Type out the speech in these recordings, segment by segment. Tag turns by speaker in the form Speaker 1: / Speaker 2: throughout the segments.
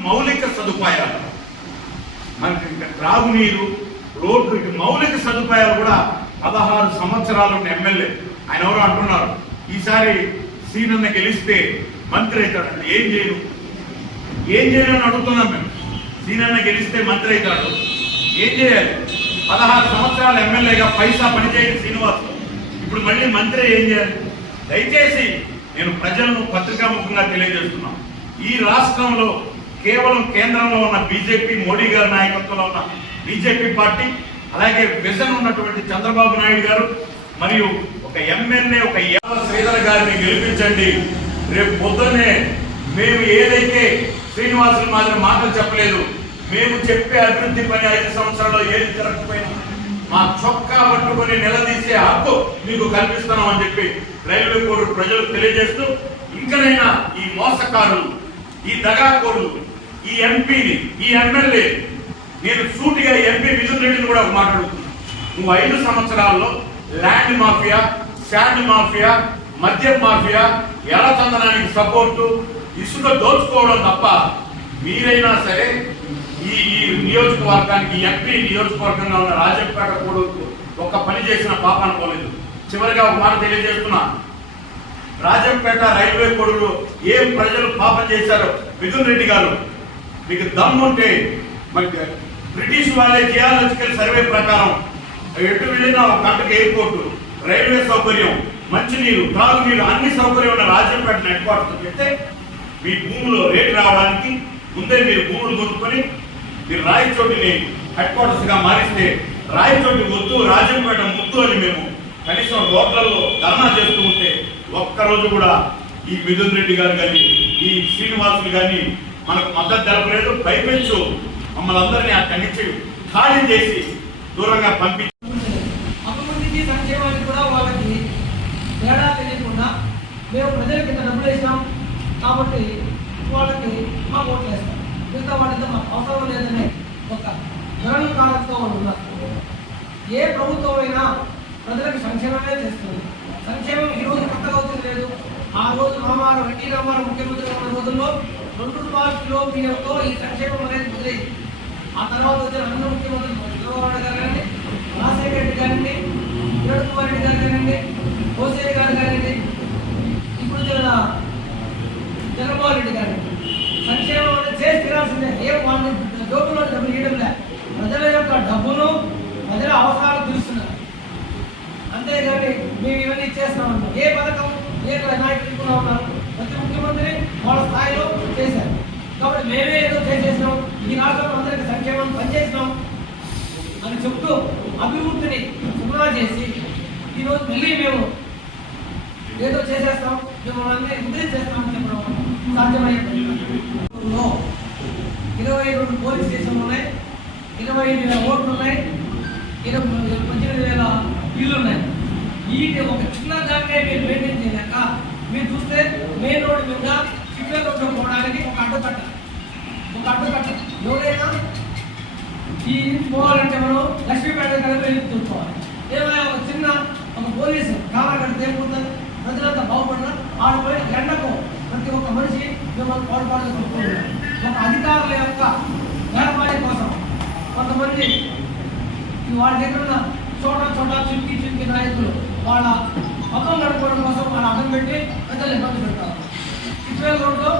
Speaker 1: మౌలిక సదుపాయాలు. మనకి ఇంకా త్రాగునీరు రోడ్లు ఇటు మౌలిక సదుపాయాలు కూడా పదహారు సంవత్సరాలు ఉన్న ఎమ్మెల్యే. ఆయన ఎవరో అంటున్నారు ఈసారి సీనన్న గెలిస్తే మంత్రి అవుతాడు ఏం చేయను? ఏం చేయాలని అడుగుతున్నాం మేము. సీనన్న గెలిస్తే మంత్రి అవుతాడు. ఏం చేయాలి? పదహారు సంవత్సరాల ఎమ్మెల్యేగా పైసా పనిచేయని శ్రీనివాస్. ఇప్పుడు మళ్ళీ మంత్రి ఏం చేయాలి? దయచేసి నేను ప్రజలను పత్రికాముఖంగా తెలియజేస్తున్నాను. ఈ రాష్ట్రంలో కేవలం కేంద్రంలో ఉన్న బీజేపీ మోడీ గారి నాయకత్వంలో ఉన్న బీజేపీ పార్టీ అలాగే విజన్ ఉన్నటువంటి చంద్రబాబు నాయుడు గారు మరియు ఒక ఎమ్మెల్యే ఒక యావ శ్రీధర్ గారిని గెలిపించండి. రేపు పొద్దున్నే మేము ఏదైతే శ్రీనివాసులు మాదిరి మాటలు చెప్పలేదు మేము చెప్పే అభివృద్ధి పని ఐదు సంవత్సరాల్లో ఏది జరగకపోయినా మా చొక్కా పట్టుకొని నిలదీసే హక్కు మీకు కల్పిస్తున్నాం అని చెప్పి రైల్వే కోర్టు ప్రజలకు తెలియజేస్తూ ఇంకనైనా ఈ మోసకారులు ఈ దగాకోరులు ఈ ఎంపీని ఈ ఎమ్మెల్యే నేను సూటిగా ఎంపీ మిథున్ రెడ్డిని కూడా ఒక మాట్లాడుతున్నాను నువ్వు ఐదు సంవత్సరాల్లో ల్యాండ్ మాఫియా శాండ్ మాఫియా మద్యం మాఫియా ఎర్రచందనానికి సపోర్టు ఇసుక దోచుకోవడం తప్ప మీరైనా సరే ఈ ఈ నియోజకవర్గానికి ఎంపీ నియోజకవర్గంగా ఉన్న రాజంపేట కూడా ఒక్క పని చేసిన పాప అనుకోలేదు. చివరిగా ఒక మాట తెలియజేస్తున్నా. రాజంపేట రైల్వే కొడుకు ఏం ప్రజలు పాపం చేశారో మిథున్ రెడ్డి గారు. మీకు దమ్ముంటే మరి బ్రిటిష్ వాళ్ళే జియాలజికల్ సర్వే ప్రకారం ఎటు వెళ్ళినా ఒక గంటకు ఎయిర్పోర్ట్ రైల్వే సౌకర్యం మంచినీరు త్రాగునీరు అన్ని సౌకర్యం ఉన్న రాజంపేట హెడ్ క్వార్టర్ చెప్తే మీ భూములో రేటు రావడానికి ముందే మీరు భూములు కొనుక్కొని మీరు రాయచోటిని హెడ్ క్వార్టర్స్ మారిస్తే రాయచోటి వద్దు రాజంపేట ముద్దు అని మేము కనీసం రోడ్లలో ధర్నా చేస్తూ ఉంటే ఒక్కరోజు కూడా ఈ మిథున్ రెడ్డి గారు కానీ ఈ శ్రీనివాసులు కానీ మనకు మద్దతు తెలపలేదు భయపెంచు మమ్మల్ని అందరినీ అక్కడి నుంచి ఖాళీ చేసి దూరంగా పంపి
Speaker 2: అభివృద్ధికి సంక్షేమానికి కూడా వాళ్ళకి తేడా తెలియకుండా మేము ప్రజలకు ఇంత డబ్బులు ఇస్తాం కాబట్టి వాళ్ళకి మా ఓట్లు వేస్తాం. మిగతా వాటితో మాకు అవసరం లేదనే ఒక నిరంకారంతో వాళ్ళు ఉన్నారు. ఏ ప్రభుత్వం అయినా ప్రజలకు సంక్షేమమే చేస్తుంది సంక్షేమం ఈ రోజు కొత్తగా వచ్చింది లేదు ఆ రోజు రామారావు ఎన్టీ రామారావు ముఖ్యమంత్రి ఉన్న రోజుల్లో రెండు రూపాయల కిలో బియ్యంతో ఈ సంక్షేమం అనేది మొదలైంది. ఆ తర్వాత వచ్చిన అన్న ముఖ్యమంత్రి చంద్రబాబు గారు కానీ రాజశేఖర రెడ్డి గారిని కిరణ్ కుమార్ రెడ్డి గారు కానివ్వండి కోసేరి గారు కానివ్వండి ఇప్పుడు చంద్రబాబు రెడ్డి గారు. సంక్షేమం అనేది చేసి తీరాల్సిందే. ఏం వాళ్ళని జోబులో డబ్బులు ఇవ్వడం లే ప్రజల యొక్క డబ్బును ప్రజల అవసరాలు తీరుస్తున్నారు. అంతేగాని మేము ఇవన్నీ చేస్తున్నామన్నా ఏ పథకం ఏ నాయకులు ఉన్నారు ప్రతి ముఖ్యమంత్రి వాళ్ళ స్థాయిలో చేశారు. కాబట్టి మేమే ఏదో చేసేసినాం. ఈ రాష్ట్రంలో అందరికీ సంక్షేమం పనిచేసినాం అని చెప్తూ అభివృద్ధిని సున్నా చేసి ఈరోజు మళ్ళీ మేము ఏదో చేసేస్తాం మిమ్మల్ని అన్నీ వృద్ధి చేస్తామని చెప్పడం సాధ్యమయ్యే ఇరవై రెండు పోలీస్ స్టేషన్లు ఉన్నాయి. ఇరవై ఐదు వేల ఓట్లు ఉన్నాయి. ఇరవై పద్దెనిమిది వేల ఇల్లు ఉన్నాయి ఈ ఒక చిన్న దానికే మీరు మెయింటైన్ చేయలేక మీరు చూస్తే మెయిన్ రోడ్డు మీద సిగ్నల్ రోడ్డు పోవడానికి ఒక అడ్డుకట్ట ఒక అడ్డుకట్ట ఎవరైనా ఈ పోవాలంటే మనం లక్ష్మీపేట కలిపి వెళ్ళి చూసుకోవాలి ఏమైనా ఒక చిన్న ఒక పోలీసు కామా కడితే ఏమవుతుంది? ప్రజలంతా బాగుపడినా ఆడిపోయి ఎండకు ప్రతి ఒక్క మనిషి మిమ్మల్ని పాడుపాడు ఒక అధికారుల యొక్క వ్యాపారి కోసం కొంతమంది ఈ వాళ్ళ దగ్గర ఉన్న చోట చోట చుక్కి చుక్కి నాయకులు వాళ్ళ మతం నడుపుకోవడం కోసం వాళ్ళ అర్థం పెట్టి ప్రజలు ఇబ్బంది పెడతారు. ఇటువేల రోడ్లో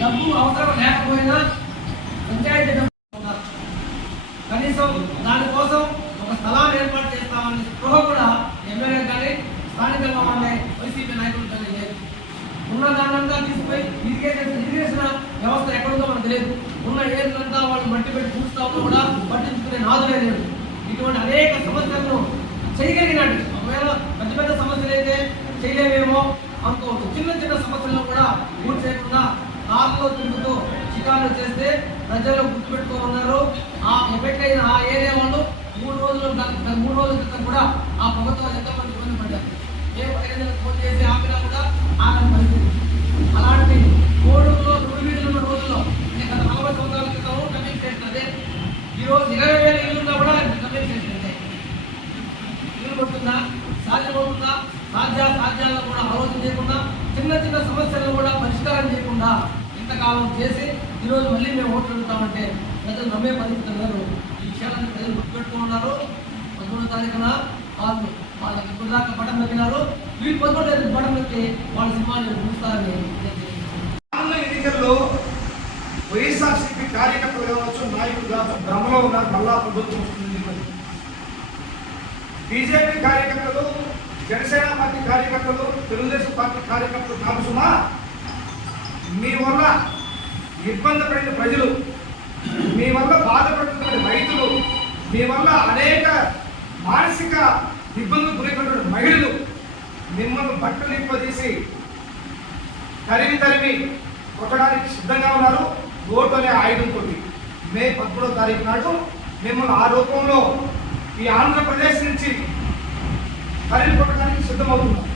Speaker 2: డబ్బు అవసరం లేకపోయినా పంచాయతీ కనీసం దానికోసం ఒక స్థలాన్ని ఏర్పాటు చేస్తామని స్పృహ కూడా ఎమ్మెల్యే కానీ స్థానికంగా ఉండే వైసీపీ నాయకులు కానీ లేదు ఉన్న దానంతా తీసుకుపోయి ఇరిగేషన్ ఇరిగేషన్ వ్యవస్థ ఎక్కడుందో మనకు తెలియదు. ఉన్న ఏళ్ళంతా వాళ్ళు మట్టి పెట్టి పూడుస్తా కూడా పట్టించుకునే నాదులే లేదు. ఇటువంటి అనేక సమస్యలను చేయగలిగినట్టు. ఒకవేళ పెద్ద పెద్ద సమస్యలు అయితే చేయలేమేమో అనుకోవచ్చు చిన్న చిన్న సమస్యలను కూడా పూర్తి చేయకుండా కార్లో తిరుగుతూ షికార్లు చేస్తే ప్రజలు గుర్తుపెట్టుకోమన్నారు. ఆ ఎఫెక్ట్ అయిన ఆ ఏరియా వాళ్ళు మూడు రోజులు మూడు రోజుల క్రితం కూడా ఆ ప్రభుత్వం ఎంతో మంది ఇబ్బంది పడ్డారు. ఏ పదిహేను ఫోన్ చేసి ఆపినా కూడా ఆగని పరిస్థితి. అలాంటి కూడా ఆలోచన చేయకుండా చిన్న చిన్న సమస్యలను కూడా పరిష్కారం చేయకుండా ఇంతకాలం చేసి ఈరోజు మళ్ళీ మేము ఓట్లు అడుగుతామంటే ప్రజలు నమ్మే పరిస్థితి ఉన్నారు ఈ విషయాలను ప్రజలు గుర్తుపెట్టుకున్నారు పదమూడో తారీఖున వాళ్ళు వాళ్ళకి ఇప్పుడు దాకా పటం పెట్టినారు. వీళ్ళు పదమూడు తారీఖు పటం పెట్టి వాళ్ళ సినిమాలు చూస్తారని
Speaker 3: ఎన్నికల్లో వైఎస్ఆర్సీపీ కార్యకర్తలు కావచ్చు నాయకులుగా భ్రమలో ఉన్నారు మళ్ళా ప్రభుత్వం వస్తుంది. బీజేపీ కార్యకర్తలు జనసేన పార్టీ కార్యకర్తలు తెలుగుదేశం పార్టీ కార్యకర్తలు కాపుసుమా మీ వల్ల ఇబ్బంది పడిన ప్రజలు మీ వల్ల బాధపడుతున్న రైతులు మీ వల్ల అనేక మానసిక ఇబ్బందులు గురైనటువంటి మహిళలు మిమ్మల్ని బట్టలు ఇప్పదీసి తరిమి తరిమి కొట్టడానికి సిద్ధంగా ఉన్నారు. ఓటు అనే ఆయుధంతో మే పదమూడో తారీఖు నాడు మిమ్మల్ని ఆ రూపంలో ఈ ఆంధ్రప్రదేశ్ నుంచి తరిమి కొట్టడానికి సిద్ధమవుతున్నారు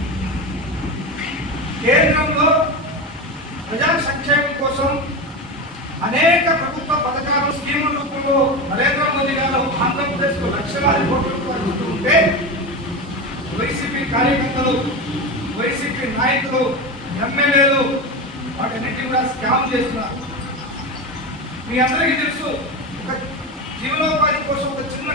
Speaker 3: కేంద్రంలో ప్రజా సంక్షేమం కోసం అనేక ప్రభుత్వ పథకాలు స్కీముల రూపంలో నరేంద్ర మోదీ గారు ఆంధ్రప్రదేశ్లో లక్షలాది కోట్ల రూపాయలు ఉంటే వైసీపీ కార్యకర్తలు వైసీపీ నాయకులు ఎమ్మెల్యేలు వాటన్నిటిని కూడా స్కామ్ చేస్తున్నారు. మీ అందరికీ తెలుసు ఒక జీవనోపాధి కోసం ఒక చిన్న